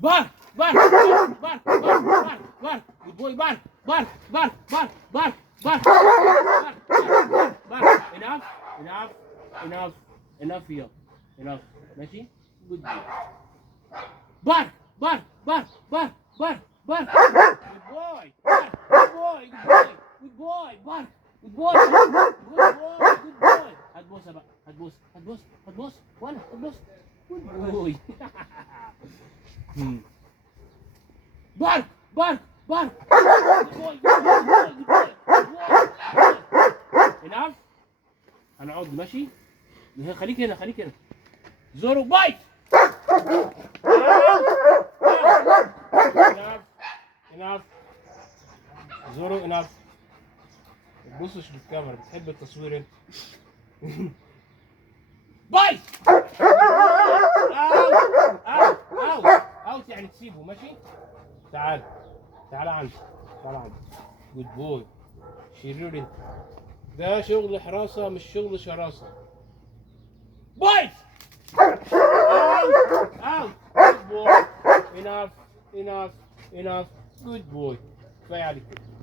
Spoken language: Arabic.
Bark, bark, bark, bark, bark, bark, bark. Good boy, bark, bark, bark, bark, bark, bark, bark, bark, bark. Enough, enough, enough, enough here. Enough. ماشي؟ Good boy. Bark, bark, bark, bark, bark, bark. Good boy, bark, good boy, good boy, good boy, bark. Good boy, good boy, good boy. هتبوسها بقى، هتبوس، هتبوس، هتبوس، ولا هتبوس. Good boy. Bark, bark, bark. Good boy, good boy, good boy, good boy, good boy. Enough. هنقعد ماشي؟ خليك هنا، خليك هنا. زورو بايت. Enough, enough. زورو enough. ما تبصش للكاميرا، بتحب التصوير انت. بايت. اوت اوت اوت يعني تسيبه ماشي؟ تعال تعال عندي، تعال عندي. جود بوي. شرير انت. ده شغل حراسة مش شغل شراسة. بايت. اوت اوت. جود بوي. enough enough enough. جود بوي. كفاية عليك كده.